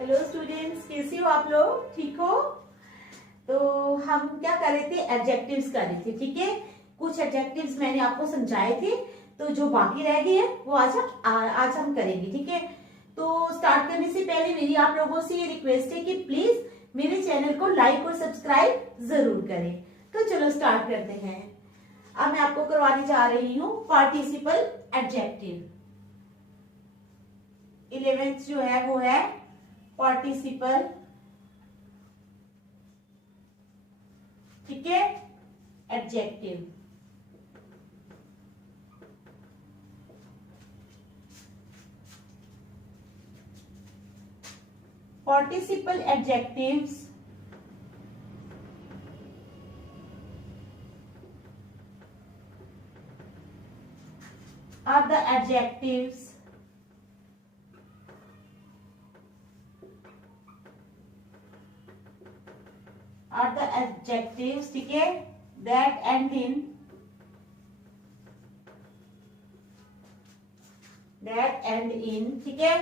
Hello students, कैसे हो आप लोग? ठीक हो? तो हम क्या कर रहे थे, एडजेक्टिव्स कर रहे थे। ठीक है, कुछ एडजेक्टिव्स मैंने आपको समझाए थे, तो जो बाकी रह गए हैं वो आज हम करेंगे। ठीक है, तो स्टार्ट करने से पहले मेरी आप लोगों से ये रिक्वेस्ट है कि प्लीज मेरे चैनल को लाइक और सब्सक्राइब जरूर करें। तो चलो स्टार्ट करते हैं। अब मैं आपको करवाने जा रही हूँ पार्टिसिपल एडजेक्टिव। 11th जो है वो है पार्टिसिपल, ठीक है, adjective. Participle adjectives are the adjectives ठीक है, that end in ठीक है,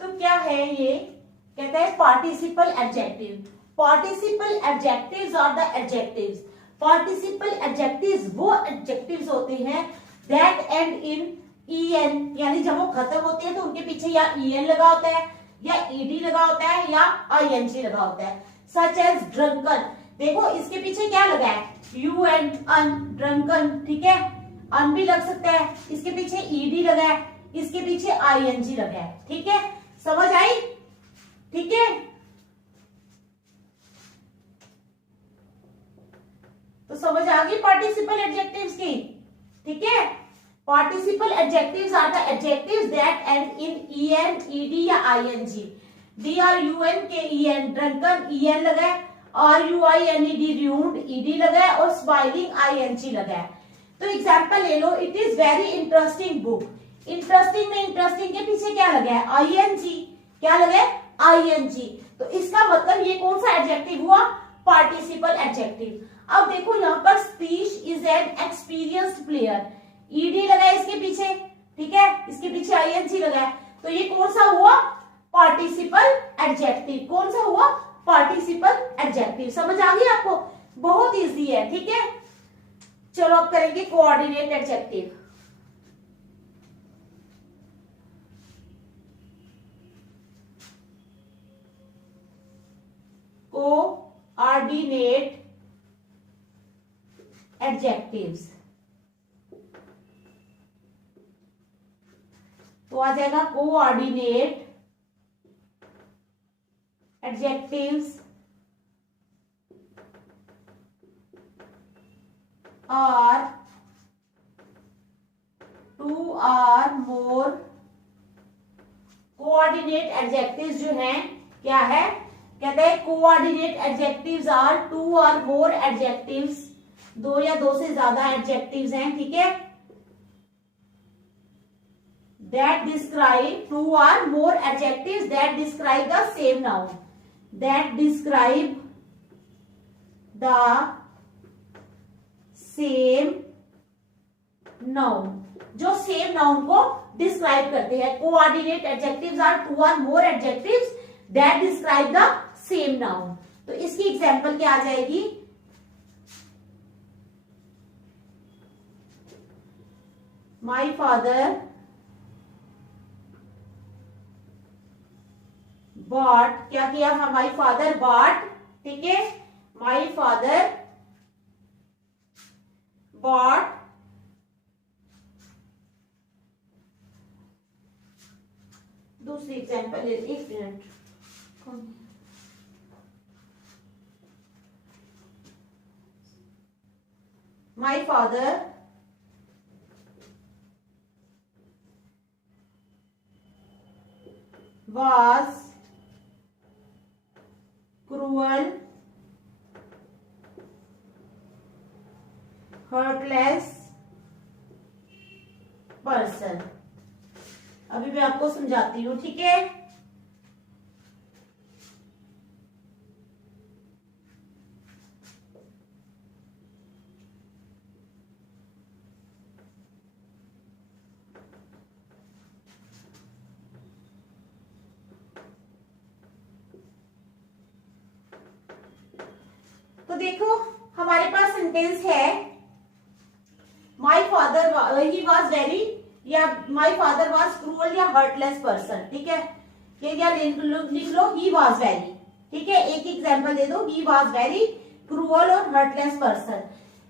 तो क्या है ये? कहता है participle adjective. Participle adjectives are the adjectives. Participle adjectives वो एडजेक्टिव्स होते हैं दैट एंड इन en, यानी जब वो खत्म होते हैं तो उनके पीछे या en लगा होता है, या ed लगा होता है, या ing लगा होता है। सच एज ड्रंकन, देखो इसके पीछे क्या लगा है, यू एंड अन, ड्रंकन, ठीक है, अन भी लग सकता है, इसके पीछे ed लगा है, इसके पीछे ing लगा है। ठीक है, समझ आई? ठीक है, तो समझ आ गई पार्टिसिपल एडजेक्टिव्स की। ठीक है, participle adjectives are the adjectives that end in en, ed या ing। drunken, ड्रंकन en लगा है, ruined, ruined ed लगा है, और स्माइलिंग ing लगा है। तो एग्जांपल ले लो, it is very interesting book. Interesting में इंटरेस्टिंग के पीछे क्या लगा है, ing, क्या लगा है, ing। तो इसका मतलब ये कौन सा एडजेक्टिव हुआ, पार्टिसिपल एडजेक्टिव। अब देखो यहाँ पर speech is an experienced player, ed लगा है इसके पीछे, ठीक है, इसके पीछे ing लगा है, तो ये कौन सा हुआ, पार्टिसिपल एडजेक्टिव। कौन सा हुआ, पार्टिसिपल एडजेक्टिव। समझ आ गई आपको? बहुत इजी है। ठीक है, चलो अब करेंगे कोऑर्डिनेट एडजेक्टिव। कोऑर्डिनेट एडजेक्टिव्स, तो आ जाएगा coordinate adjectives are two or more. Coordinate adjectives जो हैं क्या है, कहते हैं coordinate adjectives are two or more adjectives, दो या दो से ज्यादा एडजेक्टिव्स हैं, ठीक है, that describe, two or more adjectives that describe the same noun, that describe the same noun, जो सेम नाउन को डिस्क्राइब करते हैं। कोऑर्डिनेट एडजेक्टिव्स आर टू और more adjectives that describe the same noun. तो इसकी एग्जांपल क्या आ जाएगी, माई father bot, क्या किया, माई फादर बॉट, ठीक है, माई फादर बॉट दूसरी एग्जाम्पल, एक minute, my father was cruel, heartless person। अभी मैं आपको समझाती हूँ, ठीक है। तो देखो हमारे पास सेंटेंस है, my father he was very, या माई फादर वॉज क्रूअल या हर्टलेस पर्सन, ठीक है, या लिख लो ही वॉज वेरी, ठीक है, एक एग्जाम्पल दे दो, ही वॉज वेरी क्रूअल और हर्टलेस पर्सन।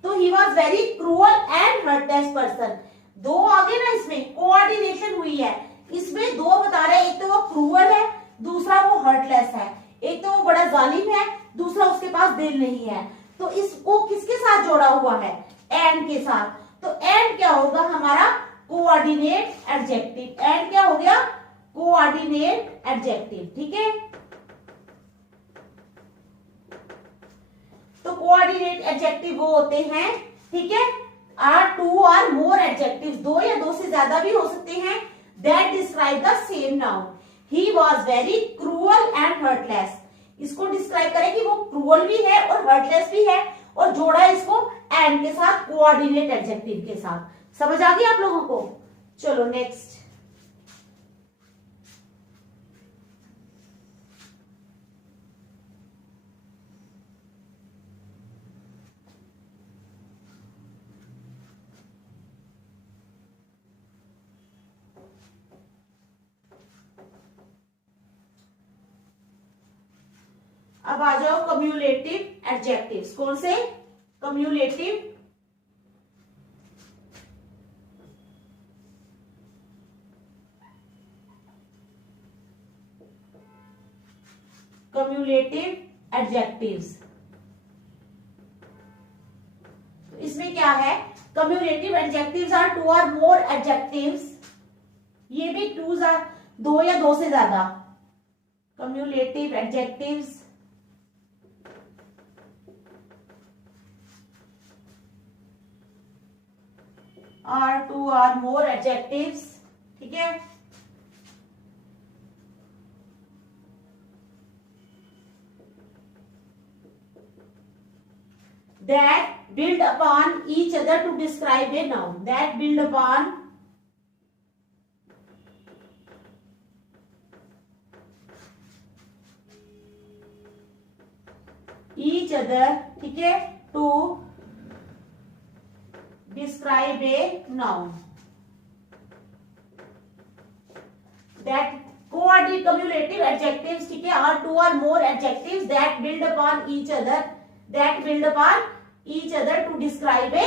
तो ही was very cruel and heartless person, दो आगे ना, इसमें कोऑर्डिनेशन हुई है, इसमें दो बता रहे हैं, एक तो वो क्रूअल है, दूसरा वो हर्टलेस है, एक तो वो बड़ा जालिम है, दूसरा उसके पास दिल नहीं है। तो इसको किसके साथ जोड़ा हुआ है, एंड के साथ। तो एंड क्या होगा हमारा, कोऑर्डिनेट एडजेक्टिव, एंड क्या हो गया, कोऑर्डिनेट एडजेक्टिव, ठीक है। तो कोऑर्डिनेट एडजेक्टिव वो होते हैं, ठीक है, are two or more adjective, दो या दो से ज्यादा भी हो सकते हैं, that describe the same noun. He was very cruel and heartless, इसको डिस्क्राइब करें कि वो क्रूअल भी है और हर्टलेस भी है, और जोड़ा है इसको एंड के साथ, कोऑर्डिनेट एडजेक्टिव के साथ। समझ आ गई आप लोगों को? चलो नेक्स्ट, अब आ जाओ कम्युलेटिव एडजेक्टिव्स। कौन से? Cumulative cumulative adjectives. इसमें क्या है, cumulative adjectives are two or more adjectives, ये भी टू आर दो या दो से ज्यादा, cumulative adjectives are two or more adjectives, ठीक है। That build upon each other to describe a noun, that build upon each other, ठीक है, to describe a noun, that coordinate cumulative adjectives, ठीक है, are two or more adjectives that build upon each other, that build upon each other to describe a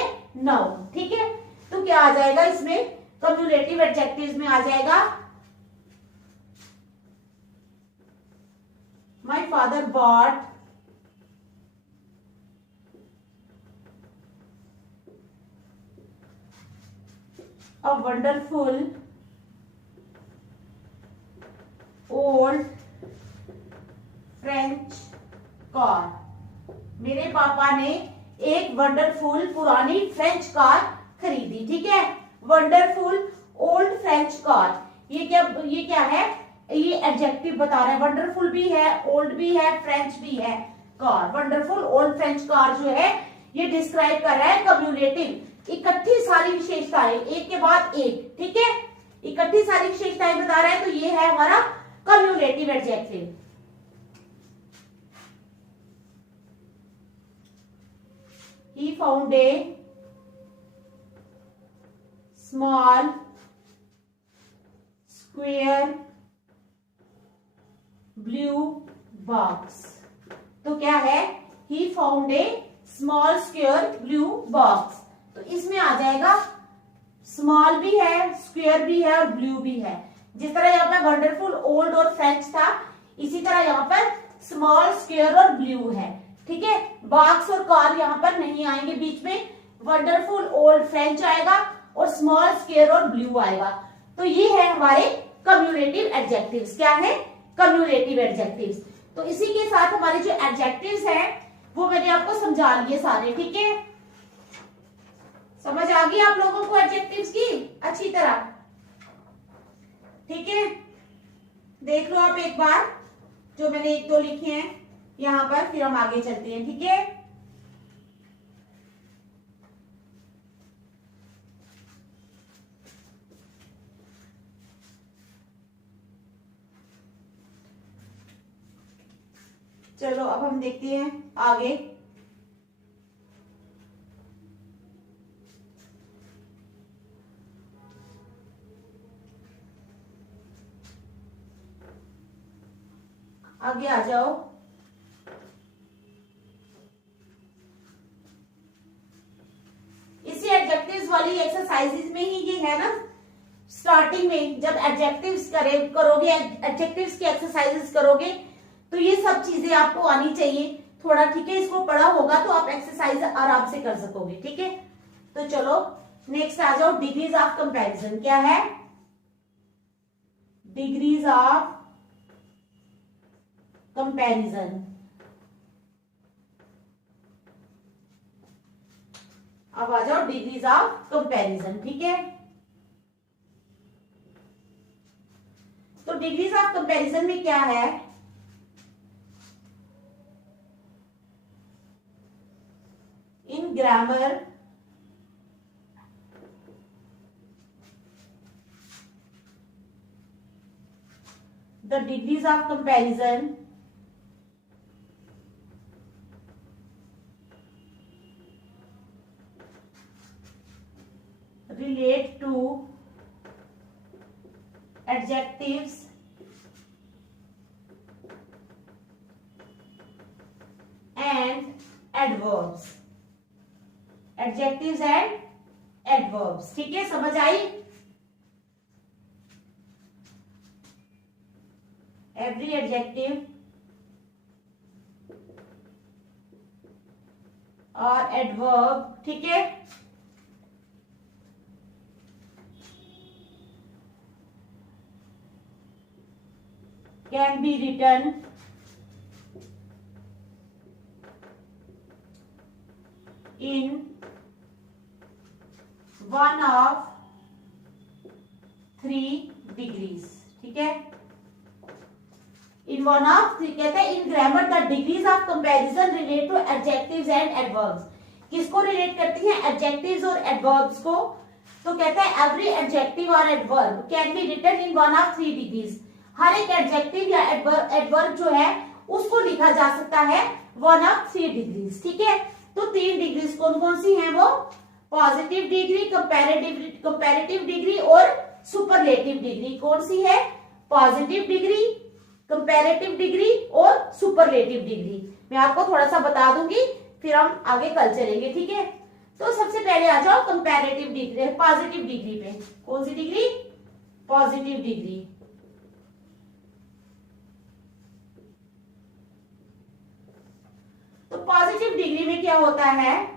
noun, ठीक है। तो क्या आ जाएगा इसमें, कम्युलेटिव एडजेक्टिव्स में आ जाएगा, my father bought a wonderful old French car, मेरे पापा ने एक वंडरफुल पुरानी फ्रेंच कार खरीदी, ठीक है। वंडरफुल ओल्ड फ्रेंच कार, ये क्या है, ये एडजेक्टिव बता रहा है, वंडरफुल भी है, ओल्ड भी है, फ्रेंच भी है, car, wonderful old French car जो है ये डिस्क्राइब कर रहा है कम्युलेटिव, इकट्ठी सारी विशेषताएं, एक के बाद एक, ठीक है, इकट्ठी सारी विशेषताएं बता रहा है, तो ये है हमारा cumulative adjective. He found a small square blue box. तो क्या है, he found a small square blue box. तो इसमें आ जाएगा स्मॉल भी है, स्क्वेयर भी है और ब्लू भी है। जिस तरह यहाँ पर वंडरफुल ओल्ड और फ्रेंच था, इसी तरह यहाँ पर स्मॉल स्क्वेयर और ब्लू है। ठीक है, बॉक्स और कार यहाँ पर नहीं आएंगे बीच में, वंडरफुल ओल्ड फ्रेंच आएगा और स्मॉल स्क्वेयर और ब्लू आएगा। तो ये है हमारे कम्युलेटिव एडजेक्टिव्स। क्या है, कम्युलेटिव एडजेक्टिव्स। तो इसी के साथ हमारे जो एडजेक्टिव्स हैं वो मैंने आपको समझा लिए सारे। ठीक है, समझ आ गई आप लोगों को एडजेक्टिव्स की अच्छी तरह। ठीक है, देख लो आप एक बार जो मैंने एक दो लिखे हैं यहां पर, फिर हम आगे चलते हैं। ठीक है, चलो अब हम देखते हैं आगे। आगे आ जाओ। इसी एडजेक्टिव्स वाली एक्सरसाइजेज में ही ये है ना, स्टार्टिंग में जब एडजेक्टिव्स करोगे, एडजेक्टिव्स की एक्सरसाइजेज करोगे तो ये सब चीजें आपको आनी चाहिए थोड़ा। ठीक है, इसको पढ़ा होगा तो आप एक्सरसाइज आराम से कर सकोगे। ठीक है, तो चलो नेक्स्ट आ जाओ। डिग्रीज ऑफ कंपैरिजन क्या है, डिग्रीज ऑफ कंपैरिजन। अब आ जाओ डिग्रीज ऑफ कंपैरिजन। ठीक है, तो डिग्रीज ऑफ कंपैरिजन में क्या है, इन grammar the degrees of comparison relate to adjectives and adverbs, adjectives and adverbs। ठीक है, समझ आई। every adjective or adverb, ठीक है, can be written in one of three degrees। ठीक है, इन वन ऑफ थ्री कहते हैं in grammar the degrees of comparison relate to adjectives and adverbs. किसको रिलेट करती हैं, एडजेक्टिव्स और एडवर्ब्स को। तो कहता है एवरी एडजेक्टिव और adverb can be written in one of three degrees. हर एक एडजेक्टिव या एडवर्ब जो है उसको लिखा जा सकता है वन ऑफ थ्री डिग्रीज। ठीक है, तो तीन डिग्रीज कौन कौन सी हैं वो, पॉजिटिव डिग्री, कंपैरेटिव डिग्री और सुपरलेटिव डिग्री। कौन सी है, पॉजिटिव डिग्री, कंपैरेटिव डिग्री और सुपरलेटिव डिग्री। मैं आपको थोड़ा सा बता दूंगी फिर हम आगे कल चलेंगे। ठीक है, तो सबसे पहले आ जाओ कंपैरेटिव डिग्री, पॉजिटिव डिग्री पे। कौन सी डिग्री, पॉजिटिव डिग्री। तो पॉजिटिव डिग्री में क्या होता है,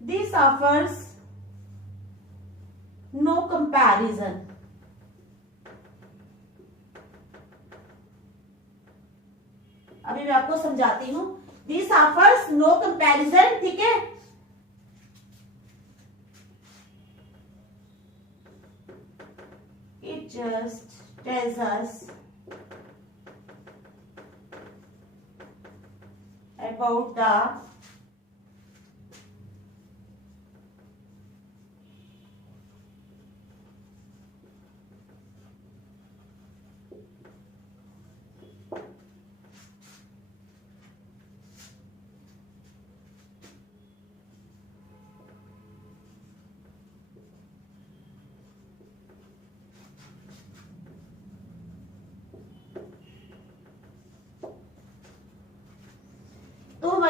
this offers no comparison। अभी मैं आपको समझाती हूं। this offers no comparison। ठीक है, it just tells us about the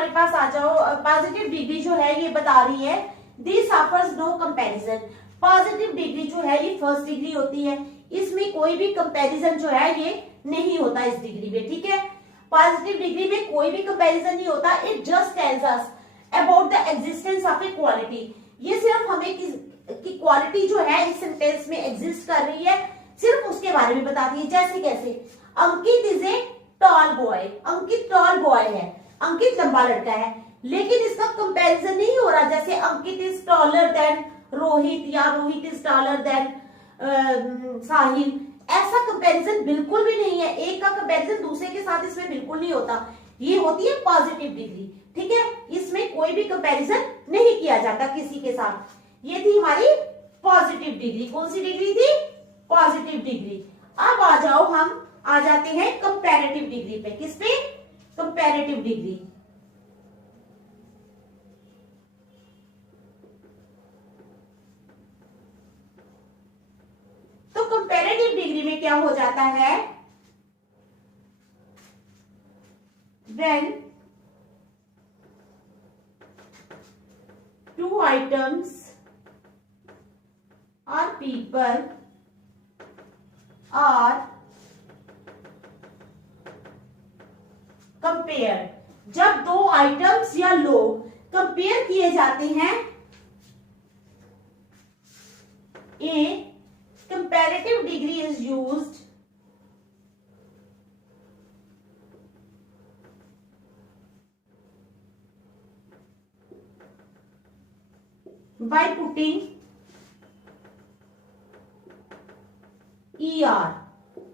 हमारे पास आ जाओ, पॉजिटिव डिग्री जो है ये बता रही है this offers no comparison. Positive degree जो है ये फर्स्ट डिग्री होती है, इसमें कोई भी कंपैरिजन जो है ये नहीं होता इस डिग्री में, ठीक है। पॉजिटिव डिग्री में कोई भी कंपैरिजन नहीं होता। It just tells us about the existence of A quality. ये सिर्फ हमें की क्वालिटी जो है इस सेंटेंस में एग्जिस्ट कर रही है, सिर्फ उसके बारे में बताती है। जैसे कैसे, Ankit is a tall boy, Ankit tall boy है, अंकित लंबा लड़का है, लेकिन इसका कंपैरिजन नहीं हो रहा जैसे अंकित इज टॉलर देन रोहित या रोहित इज टॉलर देन साहिल। ऐसा कंपैरिजन बिल्कुल भी नहीं है, एक का कंपैरिजन दूसरे के साथ इसमें बिल्कुल नहीं होता। ये होती है पॉजिटिव डिग्री, ठीक है। इसमें कोई भी कंपैरिजन नहीं किया जाता किसी के साथ। ये थी हमारी पॉजिटिव डिग्री। कौन सी डिग्री थी? Positive degree. अब आ जाओ, हम आ जाते हैं कंपैरेटिव डिग्री पे। किस पे? Comparative degree. तो कंपैरेटिव डिग्री में क्या हो जाता है, when two items or people are compared, जब दो आइटम्स या लोग कंपेयर किए जाते हैं, a comparative degree is used by putting ER।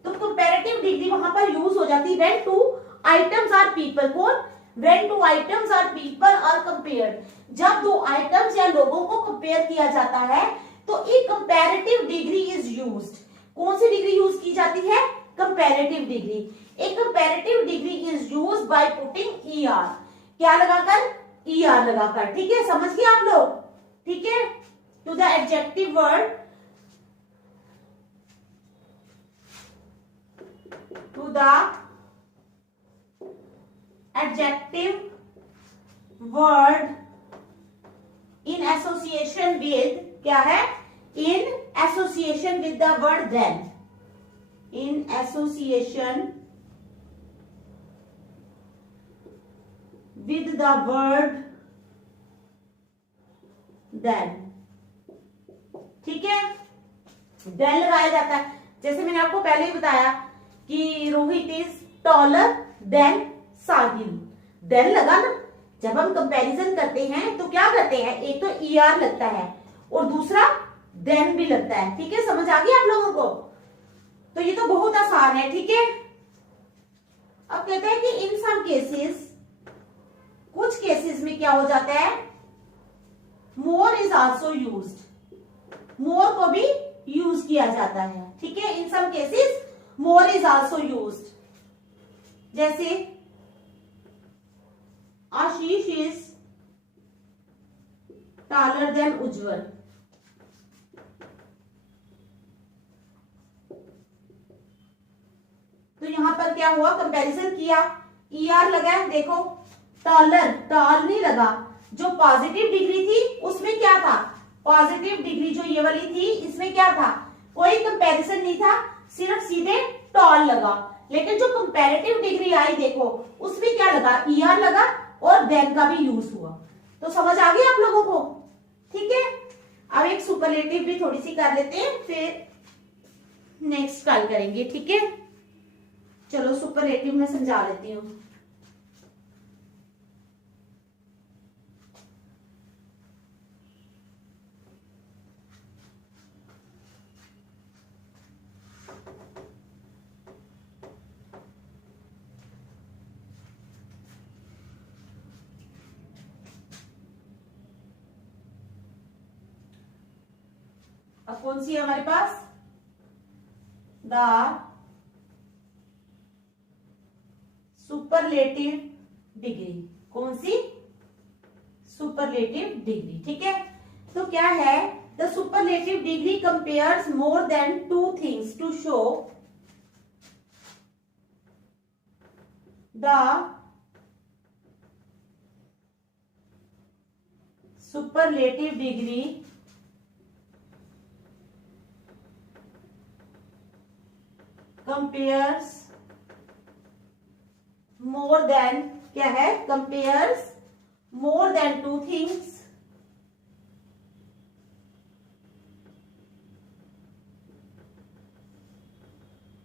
तो कंपैरेटिव डिग्री वहां पर यूज हो जाती है when two items are people। कौन? when two items are people are compared। जब दो आइटम्स या लोगों को कंपेयर किया जाता है तो एक कंपैरेटिव डिग्री इज यूज्ड। कौन सी डिग्री यूज की जाती है? Comparative degree. एक comparative degree is used by putting ER। क्या लगाकर? ER लगाकर, ठीक है। समझ गए आप लोग? ठीक है। To the adjective word, to the adjective word in association with, क्या है? In association with the word than. In association with the word than, ठीक है। देन लगाया जाता है। जैसे मैंने आपको पहले ही बताया कि Rohit is taller than Sahil. Than लगा ना। जब हम कंपैरिजन करते हैं तो क्या करते हैं, एक तो ER लगता है और दूसरा देन भी लगता है, ठीक है। समझ आ गया आप लोगों को? तो ये तो बहुत आसान है, ठीक है। अब कहते हैं कि इन सम केसेस, कुछ केसेस में क्या हो जाता है, more is also used. More को भी यूज किया जाता है, ठीक है। In some cases more is also used. जैसे Ashish is taller than Ujjwal. तो यहां पर क्या हुआ, कंपैरिजन किया, ER लगा, देखो टॉलर, टॉल नहीं लगा। जो पॉजिटिव डिग्री थी उसमें क्या था, पॉजिटिव डिग्री जो ये वाली थी इसमें क्या था, कोई कंपैरिजन नहीं था, सिर्फ सीधे टॉल लगा। लेकिन जो कंपैरेटिव डिग्री आई देखो उसमें क्या लगा, ER लगा और देन का भी यूज हुआ। तो समझ आ गया आप लोगों को? ठीक है। अब एक सुपरलेटिव भी थोड़ी सी कर लेते हैं, फिर नेक्स्ट कल करेंगे, ठीक है। चलो सुपरलेटिव में समझा लेती हूँ। अब कौन सी है हमारे पास, द सुपरलेटिव डिग्री। कौन सी? सुपरलेटिव डिग्री, ठीक है। तो क्या है, the superlative degree compares more than two things to show the superlative degree compares more than, क्या है, compares more than two things,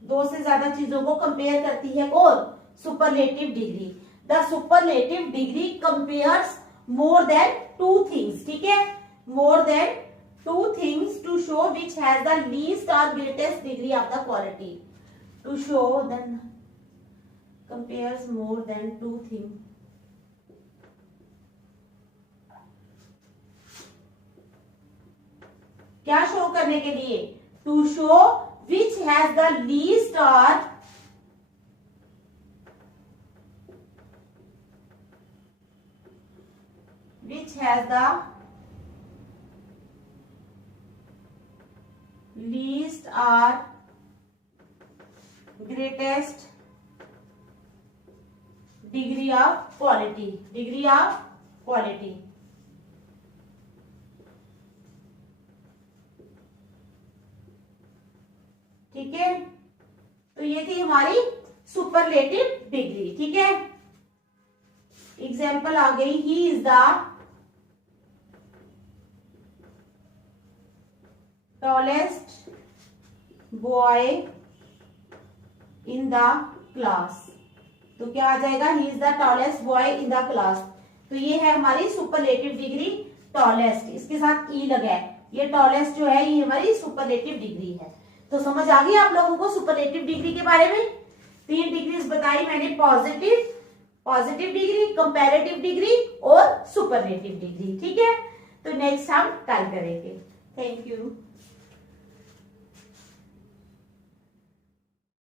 दो से ज्यादा चीजों को कंपेयर करती है कौन, superlative degree. The superlative degree compares more than two things, ठीक है, more than two things to show which has the least और greatest degree of the quality, to show than compares more than two things, क्या show करने के लिए, to show which has the least और which has the least or greatest degree of quality, degree of quality। ठीक है, तो ये थी हमारी सुपरलेटिव डिग्री, ठीक है। एग्जाम्पल आ गई, he is the tallest boy in the class, तो क्या आ जाएगा, he is the tallest boy in the class. तो ये है हमारी सुपरलेटिव डिग्री टॉलेस्ट, इसके साथ ई लगा है, ये टॉलेस्ट जो है ये हमारी सुपरलेटिव डिग्री है। तो समझ आ गई आप लोगों को सुपरलेटिव डिग्री के बारे में। 3 डिग्रीज बताई मैंने, पॉजिटिव डिग्री, कंपैरेटिव डिग्री और सुपरलेटिव डिग्री, ठीक है। तो नेक्स्ट हम ट्राई करेंगे। Thank you.